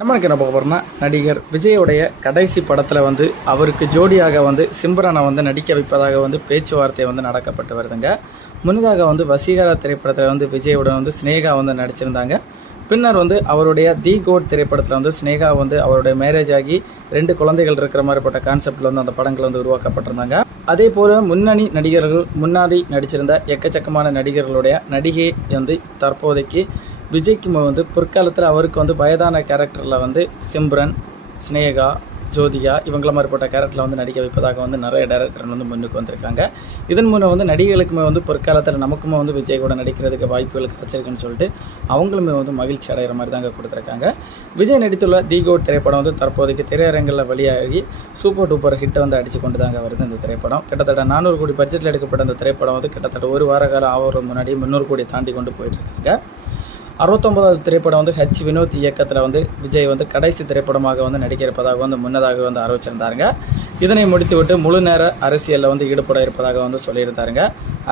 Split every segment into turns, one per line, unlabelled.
நம்மளுக்கு என்ன பார்க்க நடிகர் விஜயோடைய கடைசி படத்தில் வந்து அவருக்கு ஜோடியாக வந்து சிம்ரனை வந்து நடிக்க வைப்பதாக வந்து பேச்சுவார்த்தை வந்து நடக்கப்பட்டு வருதுங்க. முன்னதாக வந்து வசீகரா திரைப்படத்தில் வந்து விஜயோட வந்து ஸ்னேகா வந்து நடிச்சிருந்தாங்க. பின்னர் வந்து அவருடைய தி கோட் திரைப்படத்தில் வந்து ஸ்னேகா வந்து அவருடைய மேரேஜ் ஆகி ரெண்டு குழந்தைகள் இருக்கிற மாதிரிப்பட்ட கான்செப்டில் வந்து அந்த படங்கள் வந்து உருவாக்கப்பட்டிருந்தாங்க. அதே போல் முன்னணி நடிகர்கள் முன்னாடி நடிச்சிருந்த எக்கச்சக்கமான நடிகர்களுடைய நடிகை வந்து தற்போதைக்கு விஜய்க்கு வந்து பிற்காலத்தில் அவருக்கு வந்து வயதான கேரக்டரில் வந்து சிம்ரன் ஸ்னேகா ஜோதிகா இவங்கள மாதிரிப்பட்ட கேரக்டரில் வந்து நடிக்க வைப்பதாக வந்து நிறைய டேரக்டர் வந்து முன்னுக்கு வந்திருக்காங்க. இதன் மூலம் வந்து நடிகர்களுக்குமே வந்து பிற்காலத்தில் நமக்குமே வந்து விஜய் கூட நடிக்கிறதுக்கு வாய்ப்புகள் கிடச்சிருக்குன்னு சொல்லிட்டு அவங்களுமே வந்து மகிழ்ச்சி அடைகிற மாதிரி தாங்க கொடுத்துருக்காங்க. விஜய் நடித்துள்ள தீகோட் திரைப்படம் வந்து தற்போதைக்கு திரையரங்கில் வெளியாகி சூப்பர் டூப்பர் ஹிட்டை வந்து அடித்து கொண்டு தாங்க வருது இந்த திரைப்படம். கிட்டத்தட்ட நானூறு கோடி பட்ஜெட்டில் எடுக்கப்பட்ட இந்த திரைப்படம் வந்து கிட்டத்தட்ட ஒரு வார காலம் ஆகிறது முன்னாடி முந்நூறு கோடி தாண்டி கொண்டு போயிட்டுருக்காங்க அறுபத்தொம்பதாவது திரைப்படம் வந்து ஹெச் வினோத் இயக்கத்தில் வந்து விஜய் வந்து கடைசி திரைப்படமாக வந்து நடிக்க இருப்பதாக வந்து முன்னதாக வந்து அறிவிச்சிருந்தாருங்க. இதனை முடித்துவிட்டு முழு நேர அரசியலில் வந்து ஈடுபட இருப்பதாக வந்து சொல்லியிருந்தாருங்க.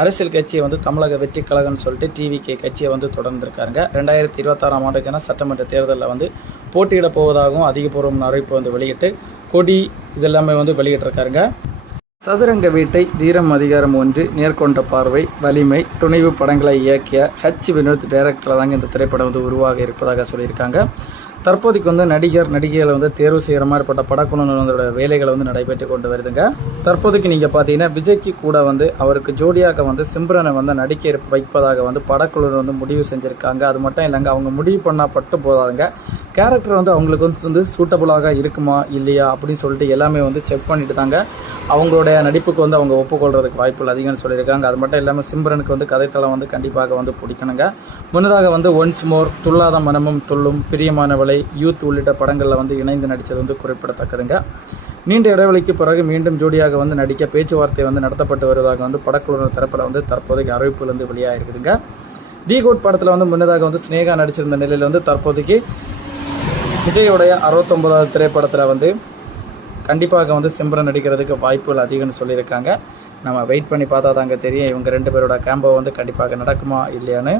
அரசியல் கட்சியை வந்து தமிழக வெற்றி கழகம்னு சொல்லிட்டு டிவிகே கட்சியை வந்து தொடர்ந்துருக்காருங்க. ரெண்டாயிரத்தி இருபத்தாறாம் ஆண்டுக்கான சட்டமன்ற தேர்தலில் வந்து போட்டியிட போவதாகவும் அதிகபூர்வம் அறிவிப்பு வந்து வெளியிட்டு கொடி இதெல்லாமே வந்து வெளியிட்டிருக்காருங்க. சதுரங்க வீட்டை தீரம் அதிகாரம் ஒன்று நேர்கொண்ட பார்வை வலிமை துணிவு படங்களை இயக்கிய ஹச் வினோத் டைரக்டரில் தாங்க இந்த திரைப்படம் வந்து உருவாக இருப்பதாக சொல்லியிருக்காங்க. தற்போதைக்கு வந்து நடிகர் நடிகைகளை வந்து தேர்வு செய்கிற மாதிரிப்பட்ட படக்குழுவினரோட வேலைகளை வந்து நடைபெற்று கொண்டு வருதுங்க. தற்போதைக்கு நீங்கள் பார்த்தீங்கன்னா விஜய்க்கு கூட வந்து அவருக்கு ஜோடியாக வந்து சிம்ரனை வந்து நடிக்க வைப்பதாக வந்து படக்குழுவினர் வந்து முடிவு செஞ்சுருக்காங்க. அது மட்டும் இல்லைங்க அவங்க முடிவு பண்ணால் பட்டு போதாதுங்க. கேரக்டர் வந்து அவங்களுக்கு வந்து சூட்டபுளாக இருக்குமா இல்லையா அப்படின்னு சொல்லிட்டு எல்லாமே வந்து செக் பண்ணிட்டு தாங்க அவங்களுடைய நடிப்புக்கு வந்து அவங்க ஒப்புக்கொள்றதுக்கு வாய்ப்புகள் அதிகம்னு சொல்லியிருக்காங்க. அது மட்டும் இல்லாமல் சிம்ரனுக்கு வந்து கதைத்தளம் வந்து கண்டிப்பாக வந்து பிடிக்கணுங்க. முன்னதாக வந்து ஒன்ஸ் மோர் துள்ளாத மனமும் துள்ளும் பிரியமானவள் யூத் உள்ளிட்ட படங்களில் வந்து இணைந்து நடித்தது வந்து குறிப்பிடத்தக்கதுங்க. நீண்ட இடைவெளிக்கு பிறகு மீண்டும் ஜோடியாக வந்து நடிக்க பேச்சுவார்த்தை வந்து நடத்தப்பட்டு வருவதாக வந்து படக்குழுவினர் தரப்பில் வந்து தற்போதைக்கு அறிவிப்புகள் வந்து வெளியாகிருக்குதுங்க. டி கோட் படத்தில் வந்து முன்னதாக வந்து ஸ்னேகா நடிச்சிருந்த நிலையில் வந்து தற்போதைக்கு விஜயோடைய அறுபத்தொம்பதாவது திரைப்படத்தில் வந்து கண்டிப்பாக வந்து சிம்ரன் நடிக்கிறதுக்கு வாய்ப்புகள் அதிகம்னு சொல்லியிருக்காங்க. நம்ம வெயிட் பண்ணி பார்த்தா தாங்க தெரியும். இவங்க ரெண்டு பேரோட கேம்போ வந்து கண்டிப்பாக நடக்குமா இல்லையான்னு.